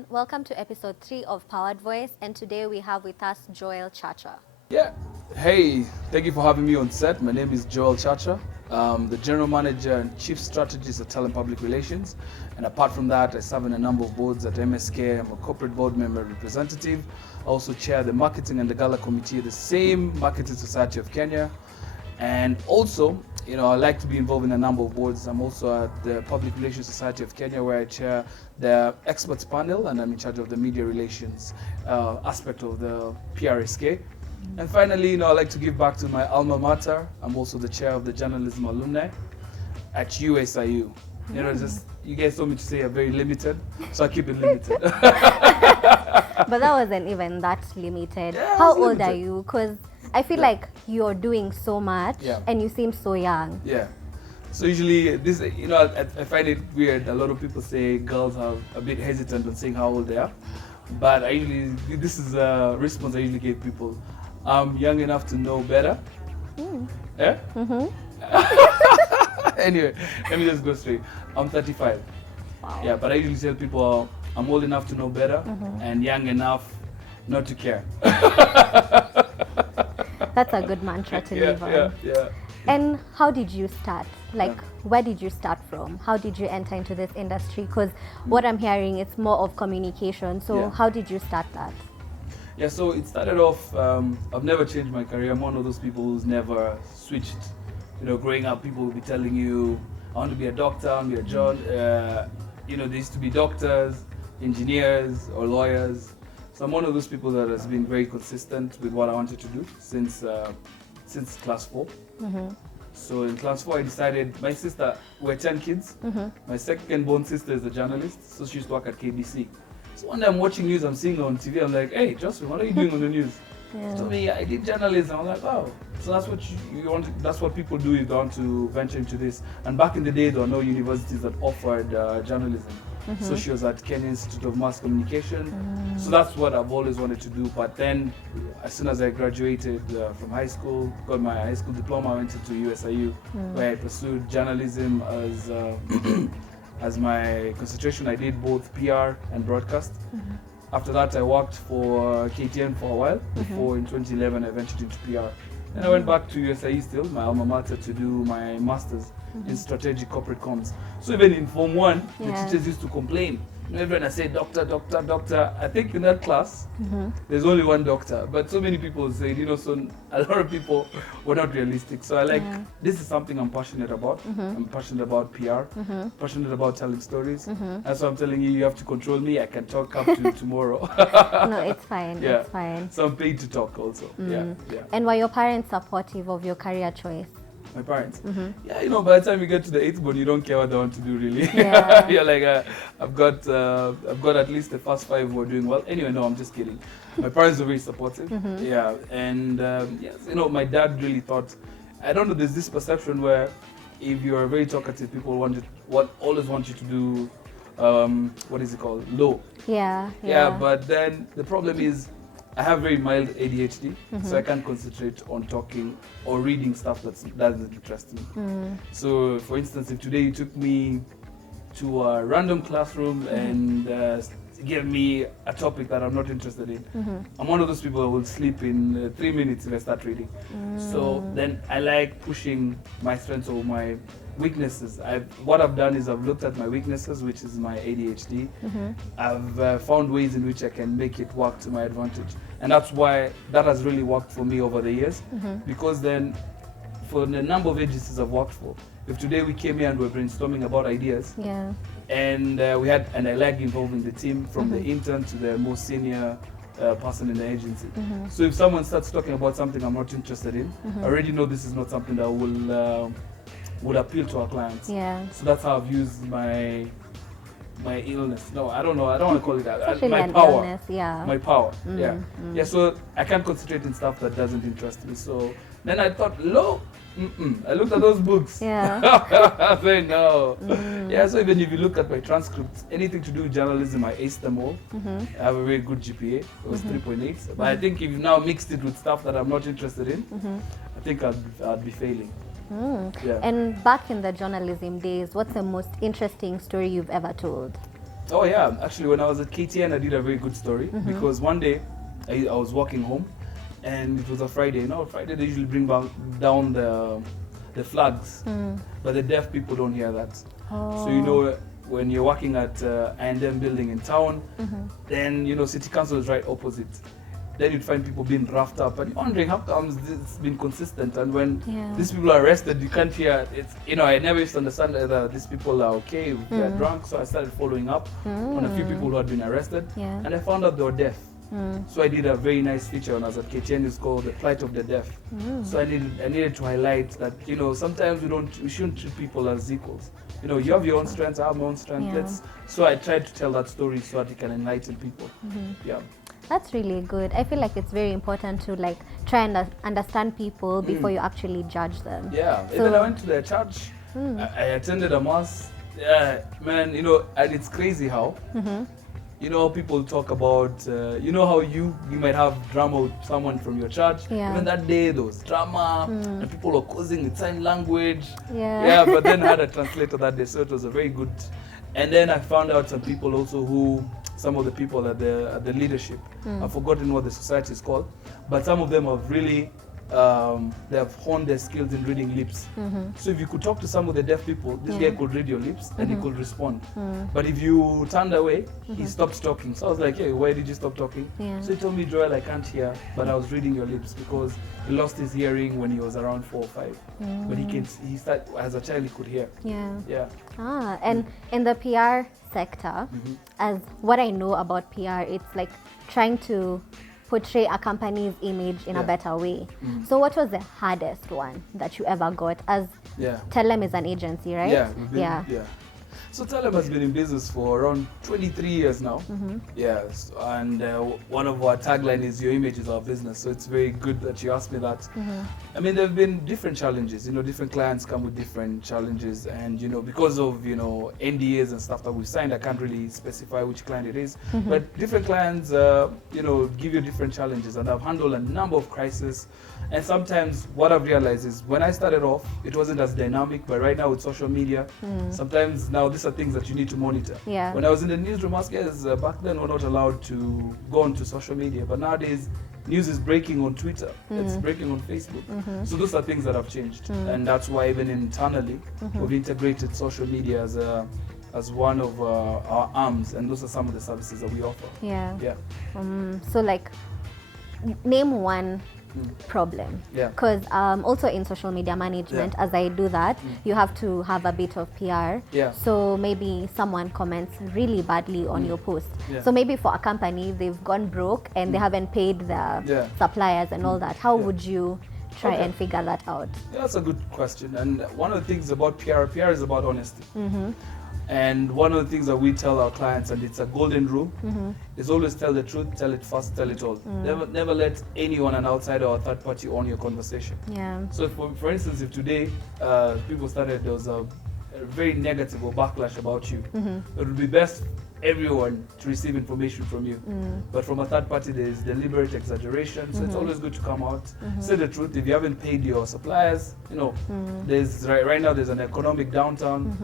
everyone. Welcome to episode 3 of Powered Voice, and today we have with us Joel Chacha. Yeah. Hey, thank you for having me on set. My name is Joel Chacha. The General Manager and Chief Strategist at Talent Public Relations. And apart from that, I serve in a number of boards at MSK. I'm a corporate board member representative. I also chair the Marketing and the Gala Committee at the same Marketing Society of Kenya. And also, I like to be involved in a number of boards. I'm also at the Public Relations Society of Kenya, where I chair the experts panel, and I'm in charge of the media relations aspect of the PRSK. And finally, I like to give back to my alma mater. I'm also the chair of the journalism alumni at USIU. You guys told me to say I'm very limited, so I keep it limited. But that wasn't even that limited. Yeah, How it's old limited. are you? Because I feel like you're doing so much and you seem so young. Yeah. So usually this, I find it weird. A lot of people say girls are a bit hesitant on saying how old they are. But this is a response I usually give people. I'm young enough to know better. Yeah? Anyway, let me just go straight. I'm 35. Wow. Yeah, but I usually tell people I'm old enough to know better and young enough not to care. That's a good mantra to live on. Yeah. And how did you start? Where did you start from? How did you enter into this industry? Because what I'm hearing is more of communication. So how did you start that? Yeah, so it started off, I've never changed my career. I'm one of those people who's never switched. Growing up, people will be telling you, I want to be a doctor, I want to be a judge. There used to be doctors, engineers, or lawyers. So I'm one of those people that has been very consistent with what I wanted to do since class 4. So in class 4, I decided, my sister, we're 10 kids. My second born sister is a journalist, so she used to work at KBC. So one day I'm watching news, I'm seeing her on TV, I'm like, hey, Jocelyn, what are you doing on the news? She told me, I did journalism. I'm like, oh, so that's what you want. That's what people do if they want to venture into this. And back in the day, there were no universities that offered journalism. So she was at Kenya Institute of Mass Communication. So that's what I've always wanted to do. But then, as soon as I graduated from high school, got my high school diploma, I went into USIU, where I pursued journalism as my concentration. I did both PR and broadcast. After that, I worked for KTN for a while, before in 2011 I ventured into PR. Then I went back to USIE still, my alma mater, to do my master's in strategic corporate comms. So even in Form 1, the teachers used to complain. Everyone I say, doctor, doctor, doctor. I think in that class, there's only one doctor. But so many people said, so a lot of people were not realistic. So this is something I'm passionate about. I'm passionate about PR, passionate about telling stories. That's why I'm telling you, you have to control me. I can talk up to tomorrow. No, it's fine. Yeah. It's fine. So I'm paid to talk also. Yeah. And were your parents supportive of your career choice? My parents. Yeah, by the time you get to the 8th born, you don't care what they want to do really. Yeah. You're like, I've got at least the first 5 who are doing well. Anyway, no, I'm just kidding. My parents are very supportive. Yeah, and yes, my dad really thought. I don't know. There's this perception where if you're very talkative, people always want you to do what is it called, low. Yeah. Yeah, but then the problem is, I have very mild ADHD, so I can't concentrate on talking or reading stuff that doesn't interest me. So, for instance, if today you took me to a random classroom and gave me a topic that I'm not interested in, I'm one of those people who will sleep in 3 minutes if I start reading. So then I like pushing my strengths or my weaknesses. What I've done is I've looked at my weaknesses, which is my ADHD. I've found ways in which I can make it work to my advantage. And that's why that has really worked for me over the years. Because then, for the number of agencies I've worked for, if today we came here and we're brainstorming about ideas, and I like involving the team from the intern to the most senior person in the agency. So if someone starts talking about something I'm not interested in, I already know this is not something that will appeal to our clients. Yeah. So that's how I've used my illness. No, I don't know. I don't want to call it that. Especially My an power. illness, yeah. My power. Yeah. So I can't concentrate in stuff that doesn't interest me. So then I thought, I looked at those books. Yeah. I said no. Yeah. So even if you look at my transcripts, anything to do with journalism, I aced them all. I have a very good GPA. It was 3.8. But I think if you've now mixed it with stuff that I'm not interested in, I think I'd be failing. Yeah. And back in the journalism days, what's the most interesting story you've ever told? Oh yeah, actually when I was at KTN I did a very good story because one day I was walking home and it was a Friday. Friday they usually bring down the flags, but the deaf people don't hear that. Oh. So when you're working at I&M building in town, then City Council is right opposite. Then you'd find people being roughed up and you're wondering how comes this been consistent, and when these people are arrested you can't hear it. I never used to understand whether these people are okay if they're drunk, so I started following up on a few people who had been arrested, and I found out they were deaf. So I did a very nice feature when I was at KTN. It's called The Plight of the Deaf. So I needed to highlight that sometimes we shouldn't treat people as equals. You have your own strengths, I have my own strengths. So I tried to tell that story so that it can enlighten people. Yeah. That's really good. I feel like it's very important to try and understand people before you actually judge them. Yeah. So, even I went to their church. I attended a mass. Yeah, man. And it's crazy how. People talk about, how you might have drama with someone from your church. Yeah. Even that day, there was drama, and people were causing in sign language. Yeah. But then I had a translator that day, so it was a very good. And then I found out some people also some of the people at the leadership, I've forgotten what the society is called, but some of them have really, they have honed their skills in reading lips. So if you could talk to some of the deaf people, this guy could read your lips and he could respond. But if you turned away, he stopped talking. So I was like, hey, why did you stop talking? So he told me, Joel, I can't hear, but I was reading your lips because he lost his hearing when he was around 4 or 5. But he started, as a child, he could hear. Yeah. And in the PR sector, as what I know about PR, it's trying to portray a company's image in a better way. So what was the hardest one that you ever got? As Telem is an agency, right? Yeah. So Telem has been in business for around 23 years now. Yes, and one of our tagline is "Your image is our business." So it's very good that you asked me that. I mean, there have been different challenges. Different clients come with different challenges, and because of NDAs and stuff that we've signed, I can't really specify which client it is. But different clients, give you different challenges, and I've handled a number of crises. And sometimes what I've realized is when I started off, it wasn't as dynamic, but right now with social media, sometimes now these are things that you need to monitor. When I was in the newsroom, back then we're not allowed to go onto social media, but nowadays news is breaking on Twitter, it's breaking on Facebook. So those are things that have changed, and that's why even internally we've integrated social media as one of our arms, and those are some of the services that we offer. So name one problem, because also in social media management, as I do that, you have to have a bit of PR. So maybe someone comments really badly on your post. So maybe for a company, they've gone broke and they haven't paid the suppliers and all that. How would you try and figure that out? That's a good question. And one of the things about PR is about honesty. And one of the things that we tell our clients, and it's a golden rule, is always tell the truth, tell it fast, tell it all. Never let anyone, an outsider or a third party, own your conversation. So for instance, if today people started, there was a very negative or backlash about you, it would be best everyone to receive information from you. But from a third party, there is deliberate exaggeration. So it's always good to come out, say the truth. If you haven't paid your suppliers, there's right now there's an economic downturn.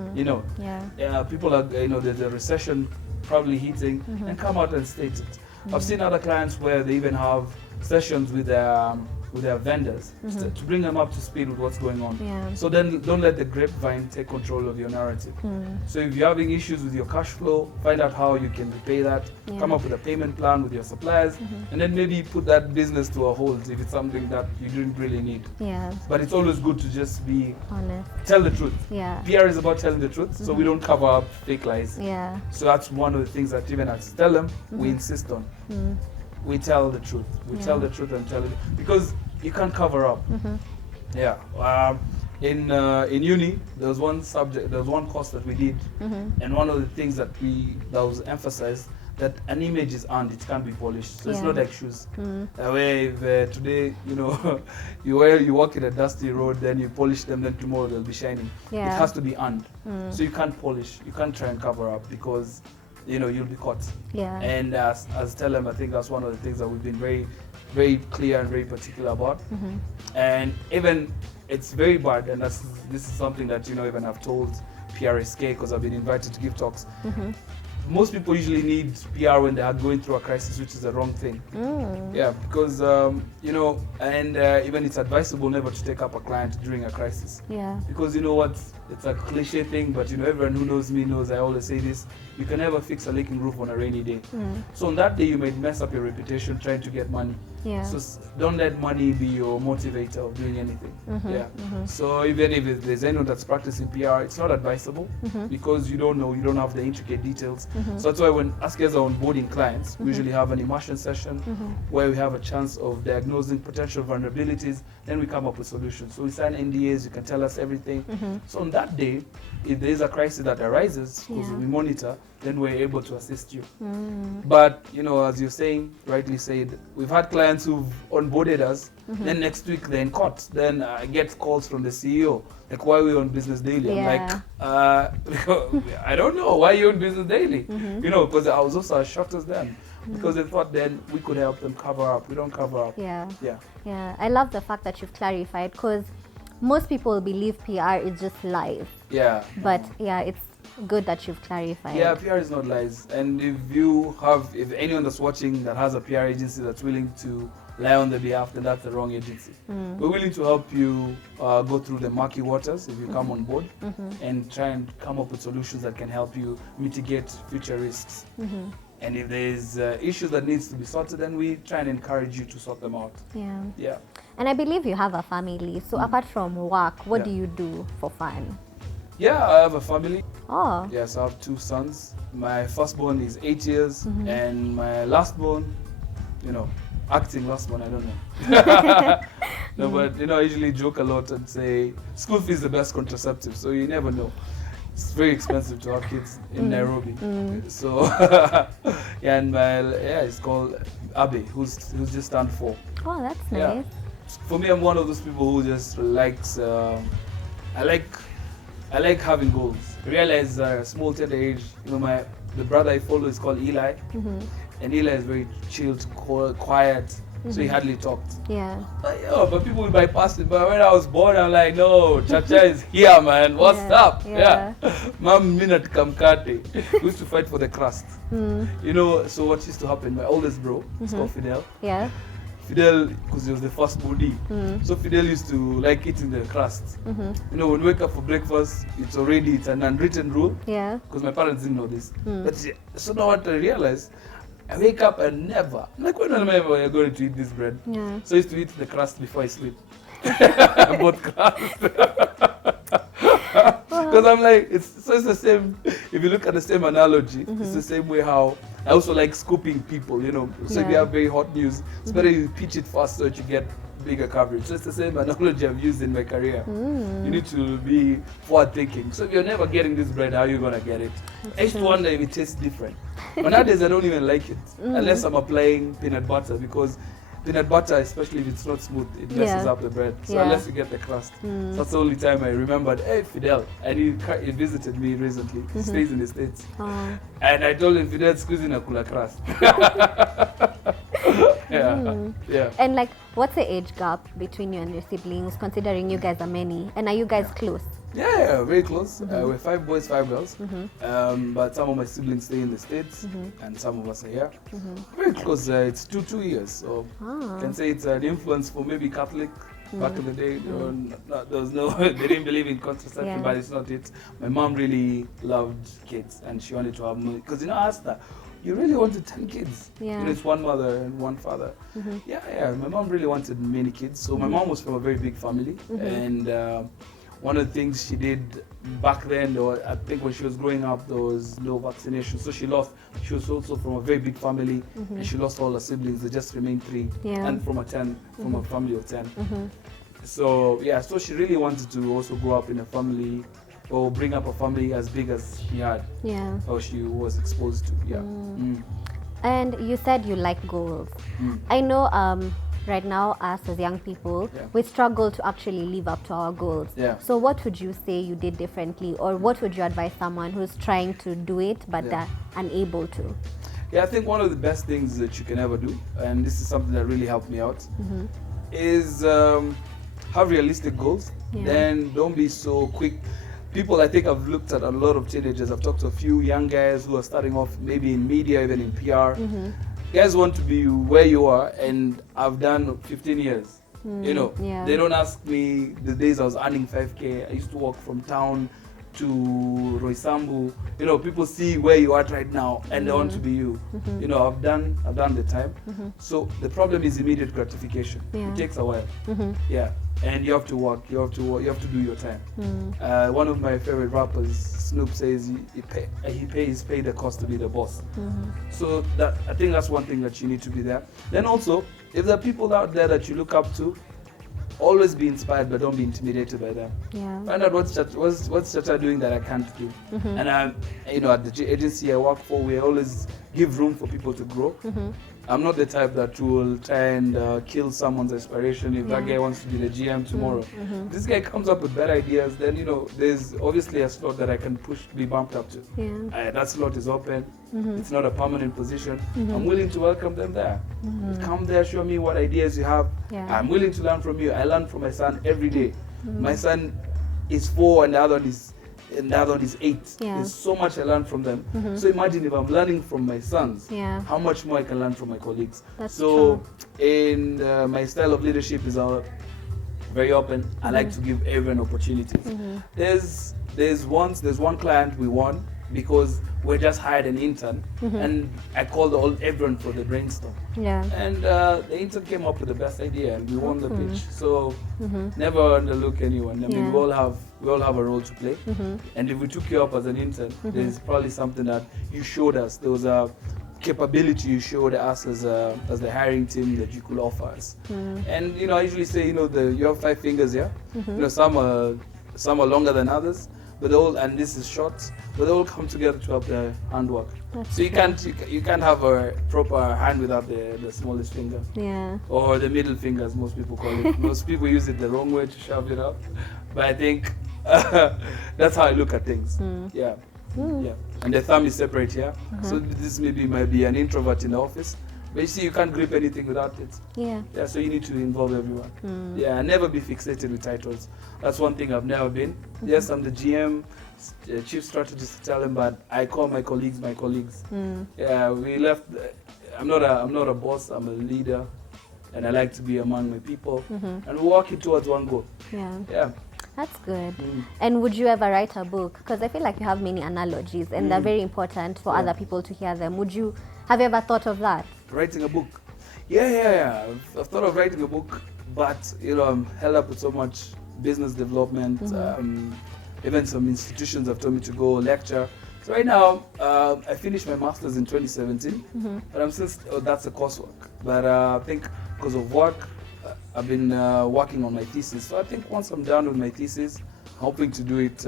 People are, there's a recession probably hitting, and come out and state it. I've seen other clients where they even have sessions with their vendors to bring them up to speed with what's going on. So then don't let the grapevine take control of your narrative. So if you're having issues with your cash flow, find out how you can repay that, come up with a payment plan with your suppliers, and then maybe put that business to a hold if it's something that you didn't really need. But it's always good to just be honest, tell the truth. PR is about telling the truth, so we don't cover up fake lies. So that's one of the things that even as Telem, we insist on. We tell the truth. We tell the truth and tell it, because you can't cover up. In uni, there was one course that we did, and one of the things that was emphasized, that an image is earned, it can't be polished. So it's not like shoes. Where if today, you walk in a dusty road, then you polish them, then tomorrow they'll be shining. It has to be earned. So you can't polish, you can't try and cover up, because you'll be caught. And as Telem, I think that's one of the things that we've been very, very clear and very particular about. And even it's very bad, and this is something that even I've told PoweredVoiceKe, because I've been invited to give talks. most people usually need PR when they are going through a crisis, which is the wrong thing. Yeah, because you know, and even it's advisable never to take up a client during a crisis. Yeah. Because you know what, it's a cliche thing, but you know, everyone who knows me knows I always say this: you can never fix a leaking roof on a rainy day. So on that day, you might mess up your reputation trying to get money. Yeah. So don't let money be your motivator of doing anything. Yeah. So even if there's anyone that's practicing PR, it's not advisable because you don't know, you don't have the intricate details. So that's why when us guys are onboarding clients, we usually have an immersion session where we have a chance of diagnosing potential vulnerabilities, then we come up with solutions. So we sign NDAs, you can tell us everything. So on that day, if there is a crisis that arises, because we monitor, then we're able to assist you. But, you know, as you're saying, rightly said, we've had clients who've onboarded us, then next week they're in court. Then I get calls from the CEO, like, why are we on Business Daily? I'm like, because I don't know, why are you on Business Daily? You know, because I was also as shocked as them. Because they thought then we could help them cover up. We don't cover up. Yeah. Yeah. Yeah. I love the fact that you've clarified, because most people believe PR is just lies. Yeah. But yeah, it's good that you've clarified. Yeah, PR is not lies. And if anyone that's watching that has a PR agency that's willing to lie on their behalf, then that's the wrong agency. We're willing to help you go through the murky waters if you come on board and try and come up with solutions that can help you mitigate future risks. And if there's issues that needs to be sorted, then we try and encourage you to sort them out. Yeah. Yeah. And I believe you have a family. So apart from work, what do you do for fun? Yeah, I have a family. Oh. Yes, I have 2 sons. My firstborn is 8 years, and my lastborn, you know, acting lastborn, I don't know. No, but you know, I usually joke a lot and say school fee is the best contraceptive, so you never know. It's very expensive to have kids in Nairobi. So yeah, and it's called Abe, who's just turned 4. Oh, that's nice. For me, I'm one of those people who just likes. I like having goals. I realize at a small tender age, you know, the brother I follow is called Eli, and Eli is very chilled, quiet, so he hardly talked. Yeah. But people will bypass it. But when I was born, I'm like, no, Chacha is here, man. What's up? Yeah. Mom, minute kamkate. We used to fight for the crust. You know, so what used to happen? My oldest bro, it's called Fidel. Yeah. Fidel, because he was the first body, so Fidel used to like eating the crust. You know, when we wake up for breakfast, it's an unwritten rule. Yeah. Because my parents didn't know this. But so now what I realized, I wake up and never, like, when am I ever going to eat this bread? Yeah. So I used to eat the crust before I sleep. Both crust. Because I'm like, it's the same. If you look at the same analogy, it's the same way how I also like scooping people, you know. So if you have very hot news, it's better you pitch it fast so that you get bigger coverage. So it's the same analogy I've used in my career. You need to be forward thinking. So if you're never getting this bread, how are you gonna get it? I used to wonder if it tastes different. But nowadays I don't even like it unless I'm applying peanut butter, because peanut butter, especially if it's not smooth, it messes up the bread. So unless you get the crust. So that's the only time I remembered, hey, Fidel. And he visited me recently. He stays in the States. And I told him, Fidel, squeezing a kula crust. Yeah. And like, what's the age gap between you and your siblings, considering you guys are many? And are you guys close? Yeah, very close. We're 5 boys, 5 girls. But some of my siblings stay in the States, and some of us are here. Very close. It's 2 years. So I can say it's an influence for maybe Catholic. Back in the day, there was no, they didn't believe in contraception, but it's not it. My mom really loved kids, and she wanted to have more. Because, you know, I asked her, you really wanted 10 kids? You know, it's one mother and one father. Yeah. My mom really wanted many kids. So my mom was from a very big family, and one of the things she did back then, or I think when she was growing up, there was no vaccination. So she was also from a very big family, and she lost all her siblings. There just remained 3, and from a family of 10. So yeah, so she really wanted to also grow up in a family, or bring up a family as big as she had, or she was exposed to. And you said you like goals. I know right now, us as young people, we struggle to actually live up to our goals. So what would you say you did differently, or what would you advise someone who's trying to do it but they're unable to? Yeah, I think one of the best things that you can ever do, and this is something that really helped me out, is have realistic goals. Then don't be so quick. people, I think I've looked at a lot of teenagers. I've talked to a few young guys who are starting off maybe in media, even in PR. Guys want to be where you are, and I've done 15 years. You know, they don't ask me the days I was earning 5K. I used to walk from town to Roysambu. You know, people see where you are right now and they want to be you. You know, I've done the time. So the problem is immediate gratification. It takes a while. Yeah, and you have to work. You have to do your time. One of my favorite rappers, Snoop, says he pays the cost to be the boss. So that, I think that's one thing that you need to be there. Then also, if there are people out there that you look up to, always be inspired, but don't be intimidated by them. Find out what's Chacha doing that I can't do. And you know, at the agency I work for, we always give room for people to grow. I'm not the type that will try and kill someone's aspiration if that guy wants to be the GM tomorrow. This guy comes up with better ideas, then, you know, there's obviously a slot that I can be bumped up to. That slot is open. It's not a permanent position. I'm willing to welcome them there. Come there, show me what ideas you have. I'm willing to learn from you. I learn from my son every day. My son is 4 and the other one is 8. There's so much I learn from them. So imagine if I'm learning from my sons, how much more I can learn from my colleagues. That's so true. In my style of leadership is very open. I like to give everyone opportunities. There's one client we won because we just hired an intern, and I called everyone for the brainstorm. And the intern came up with the best idea, and we won the pitch. So never underlook anyone. I mean, we all have a role to play. And if we took you up as an intern, there's probably something that you showed us. There was a capability you showed us as the hiring team that you could offer us. And you know, I usually say, you know, you have 5 fingers here. You know, some are longer than others, but and this is short, but they all come together to help the handwork. So you can't have a proper hand without the smallest finger. Or the middle finger, as most people call it. Most people use it the wrong way to shove it up, but I think that's how I look at things. Yeah. And the thumb is separate here. So this might be an introvert in the office, but you see, you can't grip anything without it. So you need to involve everyone. And never be fixated with titles. That's one thing I've never been. Yes, I'm the GM, chief strategist, tell them, but I call my colleagues my colleagues. We left. I'm not a boss. I'm a leader, and I like to be among my people, and we're working towards one goal. That's good. And would you ever write a book? Because I feel like you have many analogies, and they're very important for other people to hear them. Have you ever thought of that? Writing a book? Yeah. I've thought of writing a book, but you know, I'm held up with so much business development. Even some institutions have told me to go lecture. So right now, I finished my master's in 2017, but I'm still, that's a coursework. But I think because of work, I've been working on my thesis. So I think once I'm done with my thesis, hoping to do it,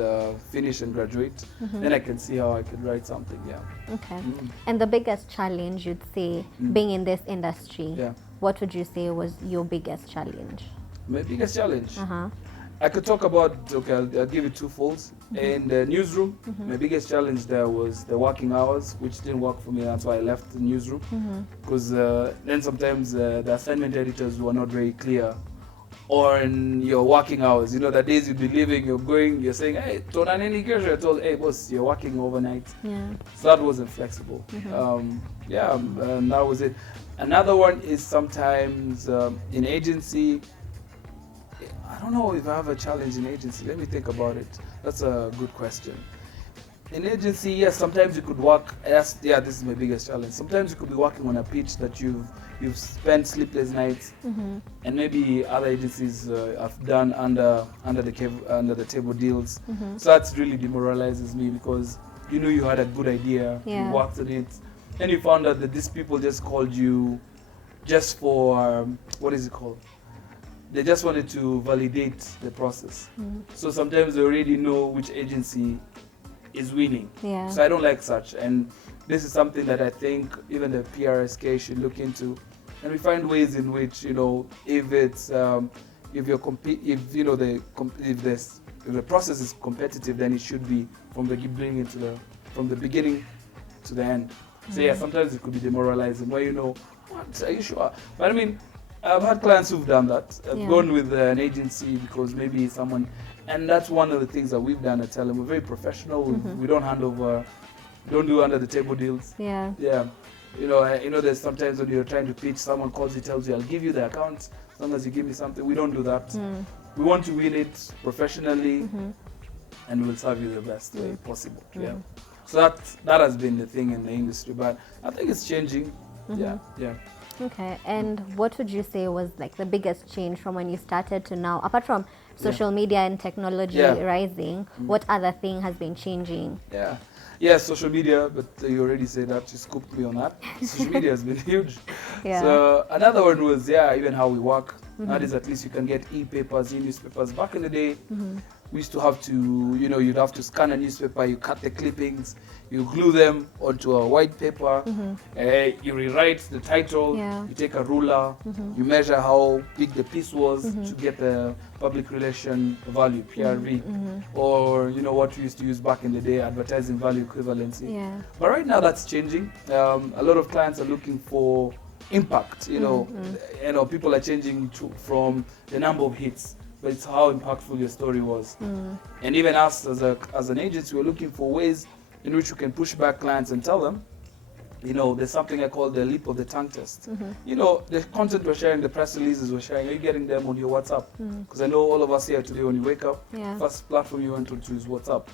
finish and graduate, then I can see how I could write something. Okay. And the biggest challenge you'd say, being in this industry, what would you say was your biggest challenge? My biggest challenge? I could talk about, okay, I'll give it 2 folds. In the newsroom, my biggest challenge there was the working hours, which didn't work for me. That's why I left the newsroom. Because then sometimes the assignment editors were not very clear on your working hours. You know, the days you'd be leaving, you're saying, hey, you're told, hey, boss, you're working overnight. So that wasn't flexible. And that was it. Another one is sometimes in agency, I don't know if I have a challenge in agency. Let me think about it. That's a good question. In agency, yes, sometimes you could work. This is my biggest challenge. Sometimes you could be working on a pitch that you've spent sleepless nights, and maybe other agencies have done under the table deals. So that really demoralizes me because you know you had a good idea, you worked on it, and you found out that these people just called you just for what is it called? They just wanted to validate the process. So sometimes they already know which agency is winning. So I don't like such. And this is something that I think even the PoweredVoiceKe should look into. And we find ways in which, you know, if the process is competitive, then it should be from the beginning to the end. So sometimes it could be demoralizing. Where you know, what are you sure? But I mean, I've had clients who've done that. I've gone with an agency because maybe someone, and that's one of the things that we've done at Tell them. We're very professional. We don't hand over, don't do under the table deals. Yeah. Yeah. You know, there's sometimes when you're trying to pitch, someone calls you, tells you, I'll give you the account as long as you give me something. We don't do that. We want to win it professionally, and we'll serve you the best way possible. Yeah. So that has been the thing in the industry, but I think it's changing. Yeah. Okay, and what would you say was like the biggest change from when you started to now, apart from social media and technology rising? What other thing has been changing? Yeah, social media, but you already said that, you scooped me on that. Social media has been huge. Yeah. So another one was, even how we work. Nowadays, at least you can get e-papers, e-newspapers. Back in the day, we used to have to, you'd have to scan a newspaper, you cut the clippings, you glue them onto a white paper, you rewrite the title, you take a ruler, you measure how big the piece was to get the public relation value, PRV, or what we used to use back in the day, advertising value equivalency. Yeah. But right now that's changing. A lot of clients are looking for impact, people are changing from the number of hits, but it's how impactful your story was. And even us as an agency, we're looking for ways in which we can push back clients and tell them, there's something I call the leap of the tongue test. The content we're sharing, the press releases we're sharing, are you getting them on your WhatsApp? Because I know all of us here today, when you wake up, first platform you went to is WhatsApp.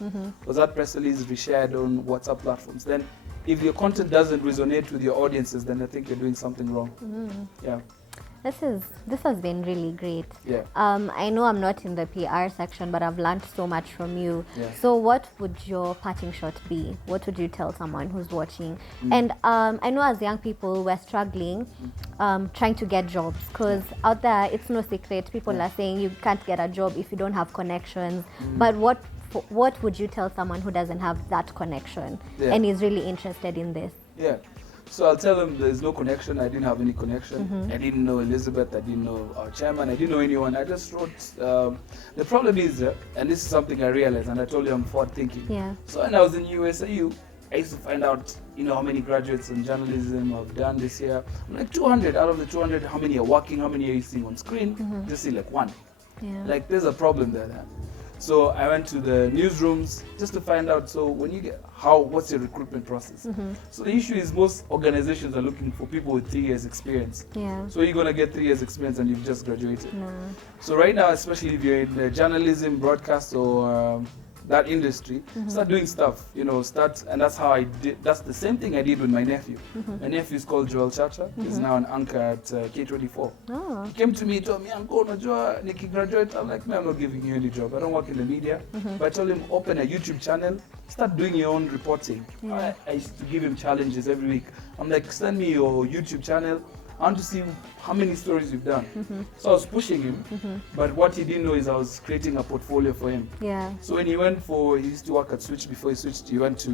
Was that press release reshared on WhatsApp platforms? Then if your content doesn't resonate with your audiences, then I think you're doing something wrong. Yeah. This has been really great. Yeah. I know I'm not in the PR section, but I've learned so much from you. Yeah. So what would your parting shot be? What would you tell someone who's watching? And I know as young people, we're struggling trying to get jobs, because out there, it's no secret. People are saying you can't get a job if you don't have connections. But what would you tell someone who doesn't have that connection and is really interested in this? Yeah. So I'll tell them there's no connection. I didn't have any connection. I didn't know Elizabeth. I didn't know our chairman. I didn't know anyone. I just wrote. The problem is, and this is something I realized, and I told you I'm forward thinking. Yeah. So when I was in USAU, I used to find out, how many graduates in journalism I've done this year. I'm like 200. Out of the 200, how many are working? How many are you seeing on screen? Just see like one. Yeah. Like there's a problem there. So I went to the newsrooms just to find out, so when you get, what's your recruitment process? So the issue is most organizations are looking for people with 3 years experience. Yeah. So you're going to get 3 years experience and you've just graduated. No. So right now, especially if you're in journalism, broadcast, or that industry, start doing stuff, and that's how I did. That's the same thing I did with my nephew. My nephew is called Chacha. He's now an anchor at K24. Oh. He came to me, told me, Uncle, Niki graduate. I'm like, man, I'm not giving you any job. I don't work in the media. But I told him, open a YouTube channel, start doing your own reporting. Yeah. I used to give him challenges every week. I'm like, send me your YouTube channel. I want to see how many stories you've done. So I was pushing him, but what he didn't know is I was creating a portfolio for him. Yeah. So when he he used to work at Switch before he switched, he went to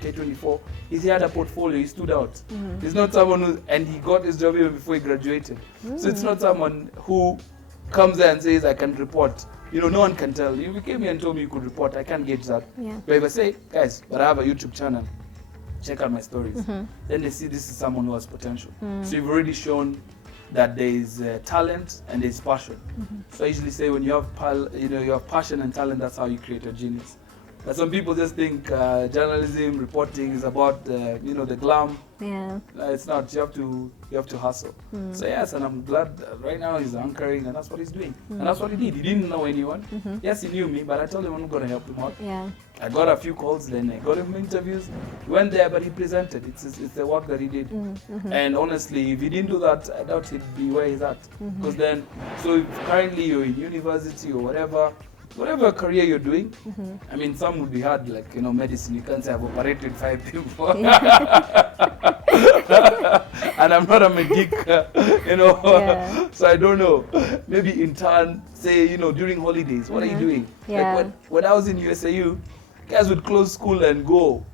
K24. He had a portfolio, he stood out. He's not someone and he got his job even before he graduated. So it's not someone who comes there and says, I can report. No one can tell. You came here and told me you could report, I can't gauge that. Yeah. But if I say, guys, but I have a YouTube channel, check out my stories. Then they see this is someone who has potential. So you've already shown that there is talent and there is passion. So I usually say when you have you have passion and talent, that's how you create a genius. But some people just think journalism, reporting is about the glam. Yeah. It's not. You have to hustle. So yes, and I'm glad right now he's anchoring, and that's what he's doing. And that's what he did. He didn't know anyone. Yes, he knew me, but I told him I'm going to help him out. Yeah. I got a few calls, then I got him interviews. He went there, but he presented. It's the work that he did. And honestly, if he didn't do that, I doubt he'd be where he's at. Because then, so if currently you're in university or whatever career you're doing, I mean, some would be hard, like, medicine. You can't say I've operated 5 people. And I'm not a medic, Yeah. So I don't know. Maybe intern, say, during holidays, what are you doing? Yeah. Like when I was in USAU, guys would close school and go.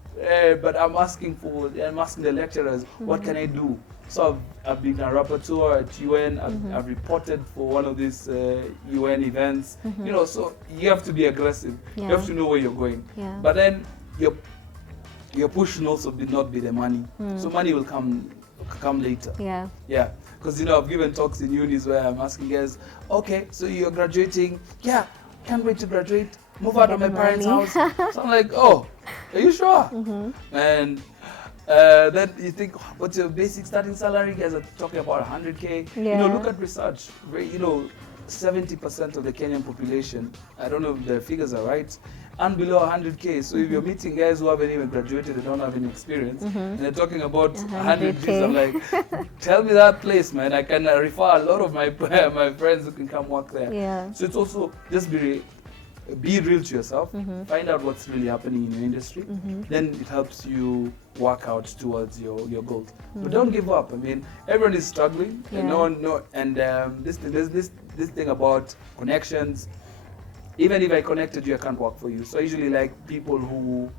But I'm asking the lecturers, what can I do? So I've been a rapporteur at UN. I've reported for one of these UN events. So you have to be aggressive. Yeah. You have to know where you're going. Yeah. But then your push should also not be the money. So money will come later. Yeah. Yeah. because I've given talks in unis where I'm asking guys, okay, so you're graduating, yeah, can't wait to graduate, move out of my parents' house. So I'm like, oh, are you sure? And then you think, what's your basic starting salary? You guys are talking about 100K. Look at research. 70% of the Kenyan population, I don't know if the figures are right, and below 100K. So if you're meeting guys who haven't even graduated, they don't have any experience, and they're talking about 100K, I'm like, tell me that place, man. I can refer a lot of my friends who can come work there. Yeah. So it's also just be real to yourself, find out what's really happening in your industry, then it helps you work out towards your goals. But don't give up. I mean, everyone is struggling, and this thing about connections. Even if I connected you, I can't work for you. So I usually like people who.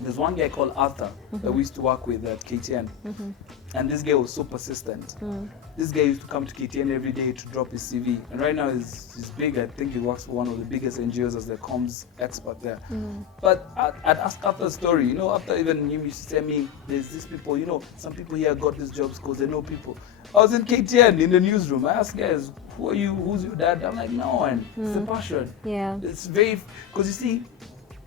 There's one guy called Arthur that we used to work with at KTN, and this guy was so persistent. This guy used to come to KTN every day to drop his CV, and right now he's big. I think he works for one of the biggest NGOs as the comms expert there. But I'd ask Arthur's story. After even you used to tell me, there's these people. Some people here got these jobs because they know people. I was in KTN in the newsroom. I asked guys, who are you? Who's your dad? I'm like, no one. It's a passion. Yeah. It's very, because you see,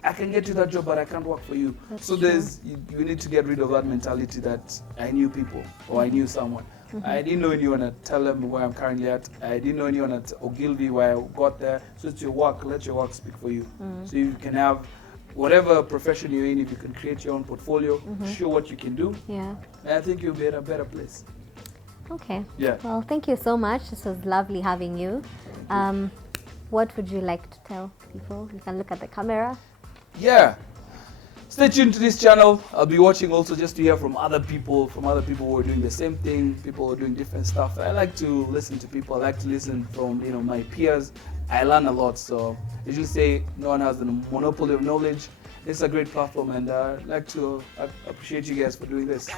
I can get you that job, but I can't work for you. That's so you need to get rid of that mentality that I knew people or I knew someone. I didn't know anyone at Telem where I'm currently at. I didn't know anyone at Ogilvy where I got there. So it's your work. Let your work speak for you. So you can have whatever profession you're in. If you can create your own portfolio, show what you can do. Yeah. I think you'll be at a better place. Okay. Yeah. Well, thank you so much. This was lovely having you. What would you like to tell people? You can look at the camera. Yeah, stay tuned to this channel. I'll be watching also just to hear from other people who are doing the same thing, people who are doing different stuff. I like to listen to people. I like to listen from my peers. I learn a lot. So I usually say no one has the monopoly of knowledge. It's a great platform, and I'd like to appreciate you guys for doing this.